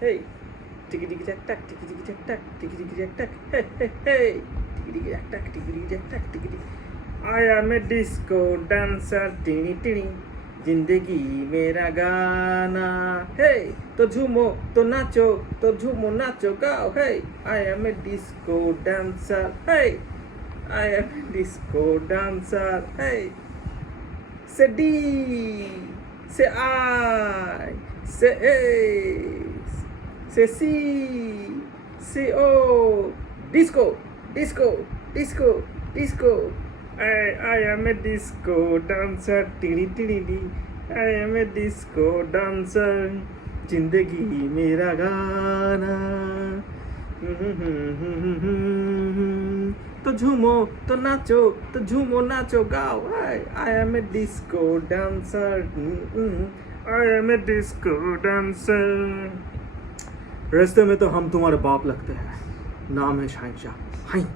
Hey, tiki tiki tack tack, tiki tiki tack tack, tiki tiki tack tack. Hey, hey, hey, tiki tiki tack tack, tiki tiki tack tack, tiki tiki. I am a disco dancer, tini tini. जिंदगी मेरा गाना. Hey, तो झूमो तो नाचो तो झूमो नाचो गाओ. Hey, I am a disco dancer. Hey, I am a disco dancer. Hey, say D, say I, say A, say C, say O. Disco, disco, disco, disco. I am a disco dancer. Tiri tiri di. I am a disco dancer. जिंदगी मेरा गाना. तो झूमो तो नाचो तो झूमो नाचो गाओ. I am a disco dancer. I am a disco dancer. रास्ते में तो हम तुम्हारे बाप लगते हैं. नाम है शहंशाह. हाय.